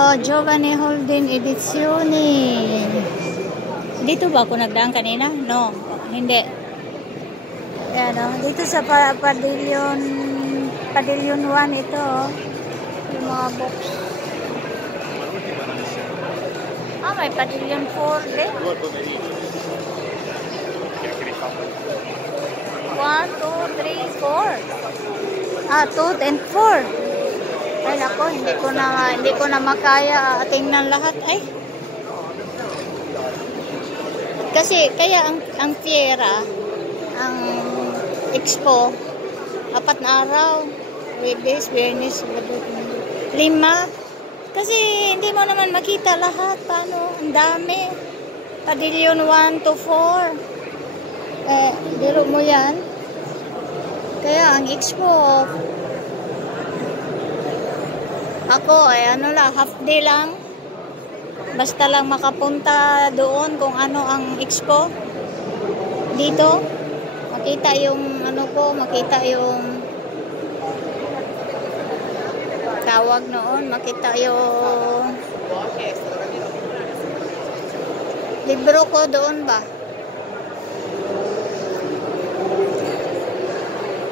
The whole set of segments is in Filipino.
Giovanni Holden Edizioni. Dito ba ako nagdaan kanina? No, hindi. Ayan o. Dito sa Pavilion 1 ito o. Yung mga box. May Pavilion 4 din. 1, 2, 3, 4. 2 and 4. Ay nako, hindi ko na makaya tingnan lahat ay. Kasi kaya ang Fiera, ang Expo, 4 na araw. Weekdays, Viernes, Sabado, 5. Kasi hindi mo naman makita lahat. Paano? Ang dami. Pavilion 1 to 4. Biro mo yan. Kaya ang Expo, ako ay half day lang. Basta lang makapunta doon kung ano ang Expo. Dito, makita yung makita yung tawag noon, makita yung libro ko doon ba?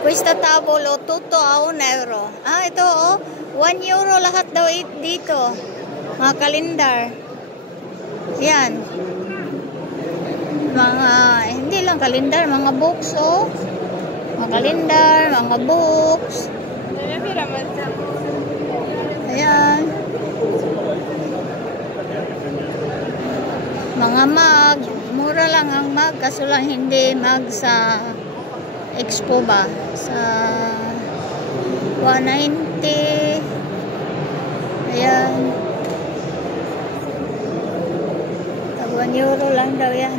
Questa tavolo tutto a €1. Ito €1 lahat daw dito. Mga kalendar. Yan. Hindi lang kalendar, mga books Mga kalendar, mga books. Ayan. Mga mug. Mura lang ang mug, kaso lang hindi mug sa Expo ba? Sa 190. Ayan. €1 lang daw yan.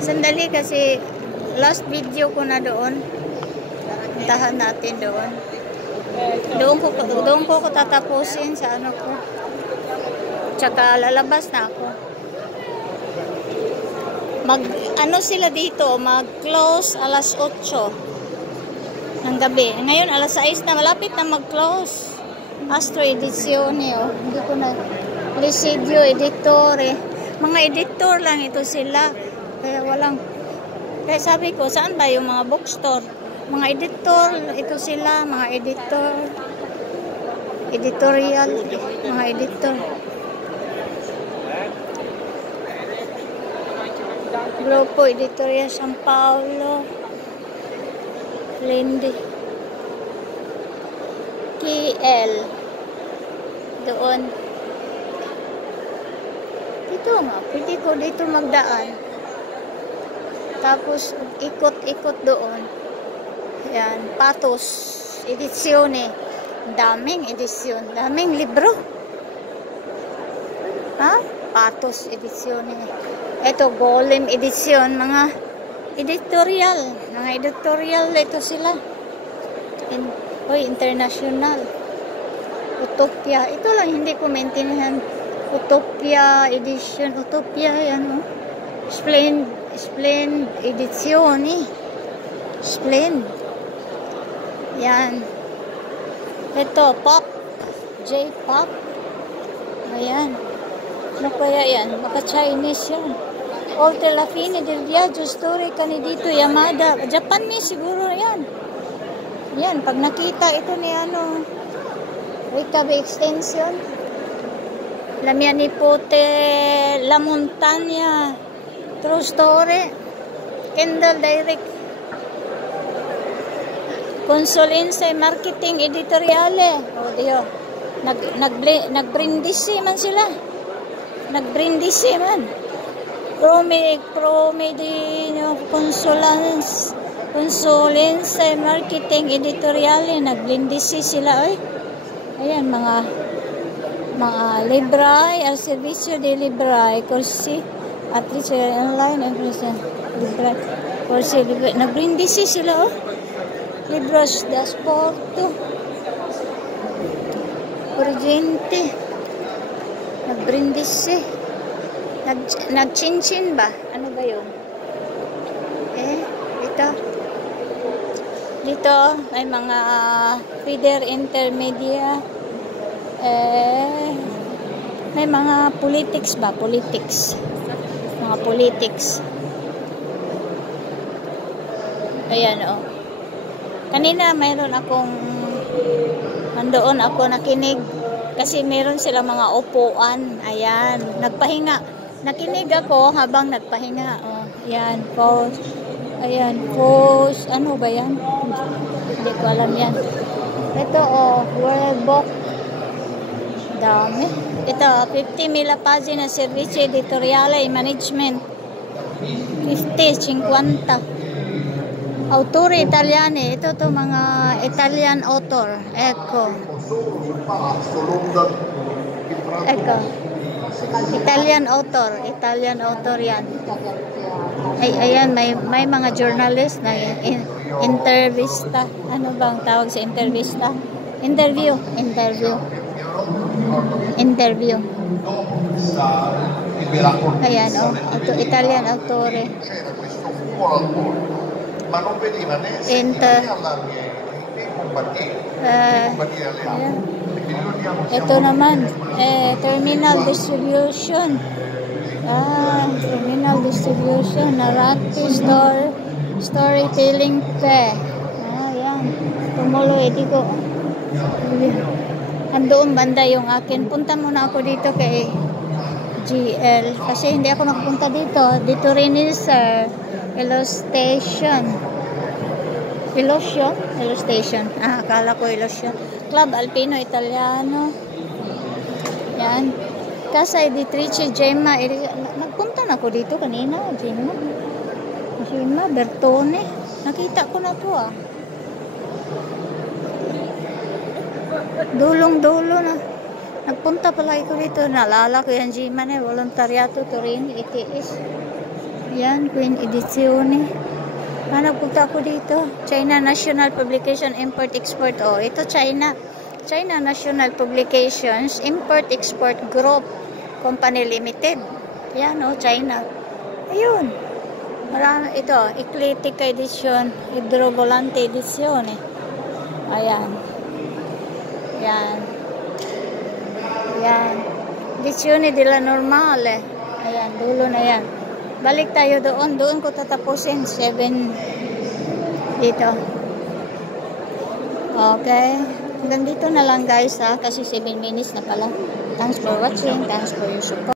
Sandali kasi last video ko na doon. Puntahan natin doon. Doon ko tatapusin sa ko. Tsaka lalabas na ako. Sila dito, mag-close alas 8 ng gabi. Ngayon alas 6 na, malapit na mag-close. Astro Edizioni, hindi ko na Presidio Editore. Mga editor lang ito sila. Kaya sabi ko, saan ba yung mga bookstore? Mga editor, ito sila, mga editor. Editorial, mga editor. Grupo Editorial San Paolo. Lendi. KL. Doon. Dito nga. Pwede ko dito magdaan. Tapos, ikot-ikot doon. Ayan. Patos. Edizione. Daming edisyon. Daming libro. Patos Edizione. Ito, Golem Edition. Mga editorial. Mga editorial ito sila. International. Utopia. Ito lang hindi ko maintindihan. Utopia Edition. Utopia yan. Splend Edizioni. Splend. Yan. Ito, Pop. J-Pop. Ayan. Ano kaya yan? Baka Chinese yan. Oltre la fine del viaggio storica ni Dito Yamada. Japanese siguro yan. Yan, pag nakita ito ni Rickaby Extension. La mia nipote, La Montagna, True Story, Kendall Direct, Consulenza e Marketing Editoriale. Dio, nagbrindisi man sila. Nagbrindisi man. Promedino Consulenza e Marketing Editoriale. Nagbrindisi sila. Ayan, mga libray, al servizio di libray, corsi, attrice online, libray, corsi, nagbrindisi sila. Libros da sporto, urgente, nagbrindisi, nagchinchin ba? Ano ba yun? Dito may mga feeder intermedia, May mga politics ba? Politics. Mga politics. Ayan, oh. Kanina mayroon akong nandoon ako nakinig kasi meron sila mga upuan. Ayan, nagpahinga. Nakinig ako habang nagpahinga. Oh, ayan, pause. Ayan, pause. Ano ba yan? Hindi ko alam yan. Ito, oh, World Book. Dami. Ito, 50,000 pagina servizio editoriale e management. 50. Autori italiani. Ito to mga Italian author. Ecco. Ecco. Italian author yan. Ay, ayan, may mga journalist na intervista. Ano bang tawag sa intervista? Interview. Ayan, oh. Ito, Italian autore. Ito naman, terminal distribution. Terminal distribution, narrative storytelling yan. Tumuloy, di ko. Andoon banda yung akin. Punta muna ako dito kay GL. Kasi hindi ako nakapunta dito. Dito rin is illustration. Akala ko illustration. Club Alpino Italiano. Yan. Casa Editrice Gemma. Nagpunta na ako dito kanina. Gemma Bertone. Nakita ko na to Dulong-dulo na. Nagpunta pala ako dito. Naalala ko yan, Gemma na. Volontariato Torino, ETS. Yan, Queen Edizione. Nagpunta ako dito. China National Publication Import-Export. Oh, ito China. China National Publications Import-Export Group Company Limited. Yan, oh, China. Ayun. Marami, ito, Eclectica Edition, Hidrovolante Edizione. Ayan. Yan. Edizione della Normale. Ayan, dulo na yan. Balik tayo doon. Doon ko tatapusin. 7 dito. Okay. Hanggang dito na lang guys kasi 7 minutes na pala. Thanks for watching. Thanks for your support.